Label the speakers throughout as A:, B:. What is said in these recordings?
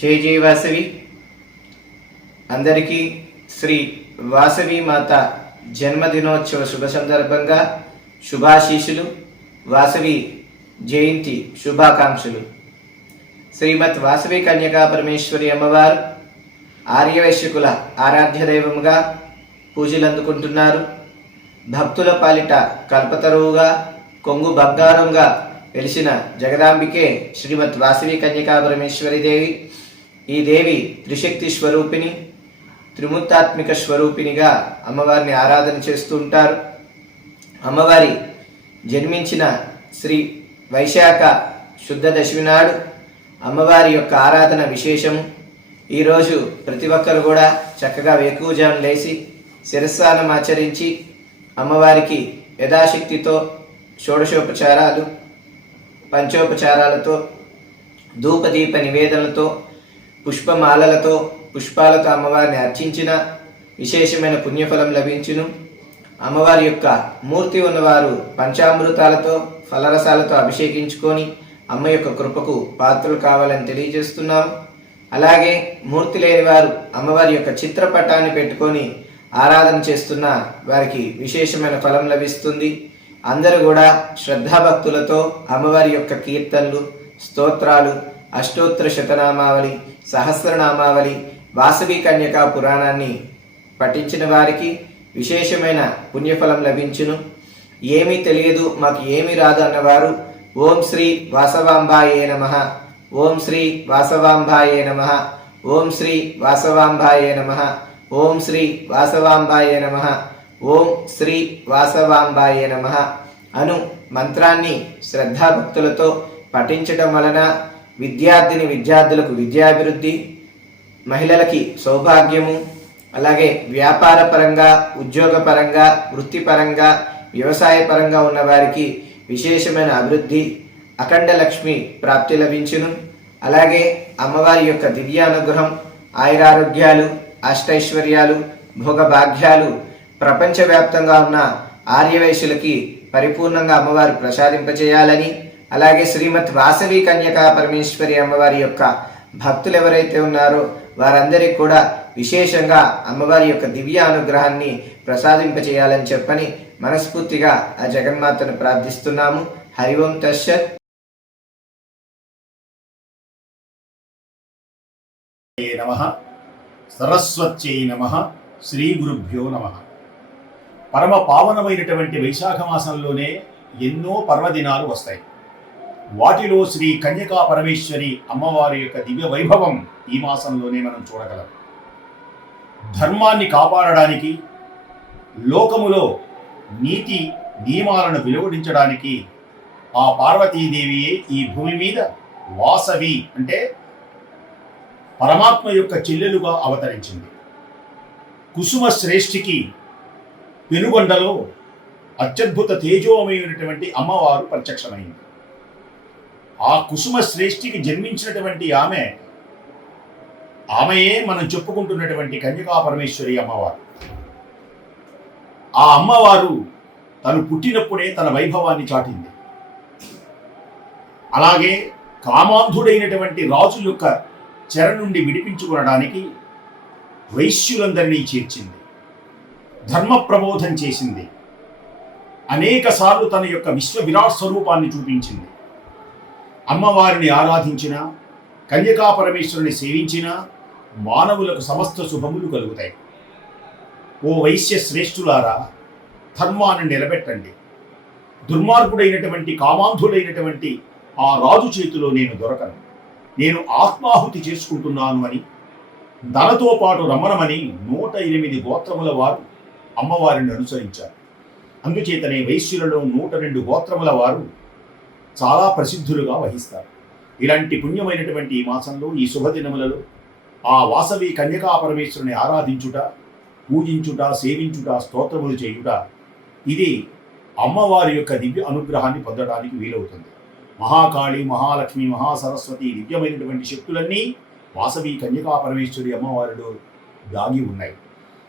A: జై జై వాసవి అందరికీ శ్రీ వాసవి మాత జన్మదినోత్సవ శుభ సందర్భంగా శుభాశీషులు వాసవి జయంతి శుభాకాంక్షలు. శ్రీమత్ వాసవి కన్యకా పరమేశ్వరి అమ్మవారు ఆర్యవైశ్యకుల ఆరాధ్య దైవముగా పూజలు అందుకుంటున్నారు. భక్తుల పాలిట కల్పతరువుగా కొంగు బంగారంగా వెలిసిన జగదాంబికే శ్రీమత్ వాసవి కన్యకా పరమేశ్వరి దేవి. ఈ దేవి త్రిశక్తి స్వరూపిణి త్రిమూర్తాత్మిక స్వరూపిణిగా అమ్మవారిని ఆరాధన చేస్తూ ఉంటారు. అమ్మవారి జన్మించిన శ్రీ వైశాఖ శుద్ధ దశమి నాడు అమ్మవారి యొక్క ఆరాధన విశేషము. ఈరోజు ప్రతి ఒక్కరు కూడా చక్కగా వేకువజాము లేచి శిరస్నానం ఆచరించి అమ్మవారికి యథాశక్తితో షోడశోపచారాలు పంచోపచారాలతో ధూపదీప నివేదనలతో పుష్పమాలలతో పుష్పాలతో అమ్మవారిని అర్చించిన విశేషమైన పుణ్యఫలం లభించును. అమ్మవారి యొక్క మూర్తి ఉన్నవారు పంచామృతాలతో ఫలరసాలతో అభిషేకించుకొని అమ్మ యొక్క కృపకు పాత్రలు కావాలని తెలియజేస్తున్నాము అలాగే మూర్తి లేని వారు అమ్మవారి యొక్క చిత్రపటాన్ని పెట్టుకొని ఆరాధన చేస్తున్న వారికి విశేషమైన ఫలం లభిస్తుంది. అందరూ కూడా శ్రద్ధాభక్తులతో అమ్మవారి యొక్క కీర్తనలు స్తోత్రాలు అష్టోత్తర శతనామావళి సహస్రనామావళి వాసవి కన్యకా పురాణాన్ని పఠించిన వారికి విశేషమైన పుణ్యఫలం లభించును. ఏమీ తెలియదు మాకు ఏమీ రాదు అన్నవారు ఓం శ్రీ వాసవాంబాయే నమ ఓం శ్రీ వాసవాంబాయే నమ ఓం శ్రీ వాసవాంబాయే నమ ఓం శ్రీ వాసవాంబాయే నమ ఓం శ్రీ వాసవాంబాయే నమ అను మంత్రాన్ని శ్రద్ధాభక్తులతో పఠించడం వలన విద్యార్థిని విద్యార్థులకు విద్యాభివృద్ధి మహిళలకి సౌభాగ్యము అలాగే వ్యాపార పరంగా ఉద్యోగపరంగా వృత్తిపరంగా వ్యవసాయపరంగా ఉన్న వారికి విశేషమైన అభివృద్ధి అఖండ లక్ష్మి ప్రాప్తి లభించును. అలాగే అమ్మవారి యొక్క దివ్యానుగ్రహం ఆయురారోగ్యాలు అష్టైశ్వర్యాలు భోగభాగ్యాలు ప్రపంచవ్యాప్తంగా ఉన్న ఆర్యవైశ్యులకి పరిపూర్ణంగా అమ్మవారు ప్రసాదింపచేయాలని అలాగే శ్రీమద్ వాసవి కన్యకా పరమేశ్వరి అమ్మవారి యొక్క భక్తులు ఎవరైతే ఉన్నారో వారందరికీ కూడా విశేషంగా అమ్మవారి యొక్క దివ్య అనుగ్రహాన్ని ప్రసాదింపచేయాలని చెప్పని మనస్ఫూర్తిగా ఆ జగన్మాతను ప్రార్థిస్తున్నాము. హరి ఓం తస్సత్
B: నమ. సరస్వత్యై నమ. శ్రీ గురుభ్యో నమ. పరమ పావనమైనటువంటి వైశాఖ మాసంలోనే ఎన్నో పర్వదినాలు వస్తాయి. వాటిలో శ్రీ కన్యకా పరమేశ్వరి అమ్మవారి యొక్క దివ్య వైభవం ఈ మాసంలోనే మనం చూడగలం. ధర్మాన్ని కాపాడడానికి లోకములో నీతి నియమాలను వెలువడించడానికి ఆ పార్వతీదేవియే ఈ భూమి మీద వాసవి అంటే పరమాత్మ యొక్క చెల్లెలుగా అవతరించింది. కుసుమ శ్రేష్ఠికి పెనుగొండలో అత్యద్భుత తేజోమయమైనటువంటి అమ్మవారు ప్రత్యక్షమైంది. ఆ కుసుమ శ్రేష్ఠికి జన్మించినటువంటి ఆమె ఆమెయే మనం చెప్పుకుంటున్నటువంటి కన్యకా పరమేశ్వరి అమ్మవారు. ఆ అమ్మవారు తను పుట్టినప్పుడే తన వైభవాన్ని చాటింది. అలాగే కామాంధుడైనటువంటి రాజు యొక్క చెర నుండి విడిపించుకునడానికి వైశ్యులందరినీ చేర్చింది. ధర్మ ప్రబోధం చేసింది. అనేకసార్లు తన యొక్క విశ్వ విరాట్ స్వరూపాన్ని చూపించింది. అమ్మవారిని ఆరాధించిన కన్యకా పరమేశ్వరుని సేవించిన మానవులకు సమస్త శుభములు కలుగుతాయి. ఓ వైశ్య శ్రేష్ఠులారా ధర్మాన్ని నిలబెట్టండి. దుర్మార్గుడైనటువంటి కామాంధుడైనటువంటి ఆ రాజు చేతిలో నేను దొరకను. నేను ఆత్మాహుతి చేసుకుంటున్నాను అని ధనతో పాటు రమణమని నూట ఎనిమిది గోత్రముల వారు అమ్మవారిని అనుసరించారు. అందుచేతనే వైశ్యులలో నూట రెండు గోత్రముల వారు చాలా ప్రసిద్ధులుగా వహిస్తారు. ఇలాంటి పుణ్యమైనటువంటి ఈ మాసంలో ఈ శుభదినములలో ఆ వాసవి కన్యకా పరమేశ్వరుని ఆరాధించుట పూజించుట సేవించుట స్తోత్రములు చేయుట ఇది అమ్మవారి యొక్క దివ్య అనుగ్రహాన్ని పొందడానికి వీలవుతుంది. మహాకాళి మహాలక్ష్మి మహాసరస్వతి దివ్యమైనటువంటి శక్తులన్నీ వాసవి కన్యకా పరమేశ్వరి అమ్మవారిలో దాగి ఉన్నాయి.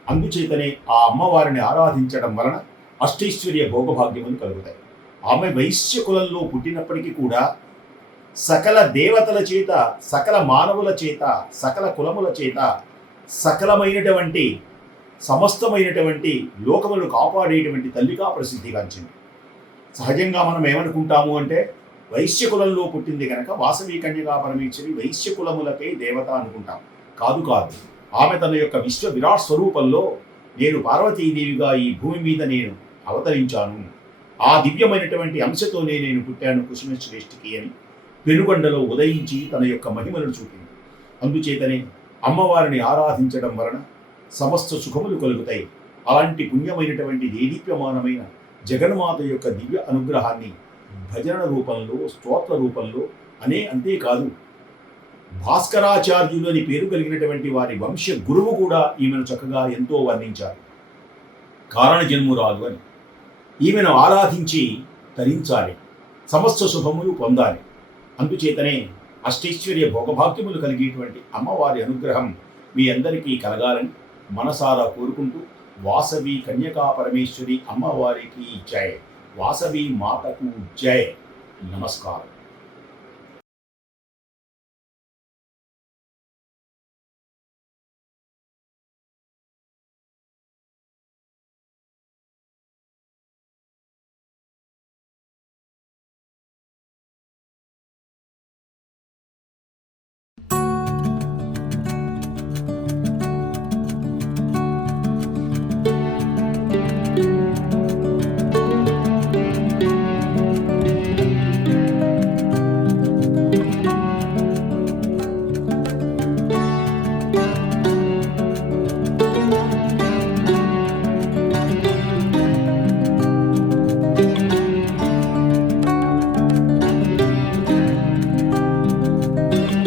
B: అందుచేతనే ఆ అమ్మవారిని ఆరాధించడం వలన అష్టైశ్వర్య భోగభాగ్యములు కలుగుతాయి. ఆమె వైశ్య కులంలో పుట్టినప్పటికీ కూడా సకల దేవతల చేత సకల మానవుల చేత సకల కులముల చేత సకలమైనటువంటి సమస్తమైనటువంటి లోకములను కాపాడేటువంటి తల్లిగా ప్రసిద్ధిగాంచింది సహజంగా మనం ఏమనుకుంటాము అంటే వైశ్య కులంలో పుట్టింది కనుక వాసవి కన్యగా పరమేశ్వరి వైశ్య కులములకే దేవత అనుకుంటాం. కాదు కాదు ఆమె తన యొక్క విశ్వ విరాట్ స్వరూపంలో నేను పార్వతీదేవిగా ఈ భూమి మీద నేను అవతరించాను. ఆ దివ్యమైనటువంటి అంశతోనే నేను పుట్టాను కుసుమ శ్రేష్ఠికి అని పెనుగొండలో ఉదయించి తన యొక్క మహిమలను చూపింది. అందుచేతనే అమ్మవారిని ఆరాధించడం వలన సమస్త సుఖములు కలుగుతాయి. అలాంటి పుణ్యమైనటువంటి దేదీప్యమానమైన జగన్మాత యొక్క దివ్య అనుగ్రహాన్ని భజన రూపంలో స్తోత్ర రూపంలో అనే అంతేకాదు భాస్కరాచార్యులు అని పేరు కలిగినటువంటి వారి వంశ గురువు కూడా ఈమెను చక్కగా ఎంతో వర్ణించారు. కారణ జన్మురాలు అని. ఈమెను ఆరాధించి తరించాలి. సమస్త శుభములు పొందాలి. అందుచేతనే అష్టైశ్వర్య భోగభాగ్యములు కలిగేటువంటి అమ్మవారి అనుగ్రహం మీ అందరికీ కలగాలని మనసారా కోరుకుంటూ వాసవి కన్యకా పరమేశ్వరి అమ్మవారికి జయ. వాసవి మాతకు జయ. నమస్కారం.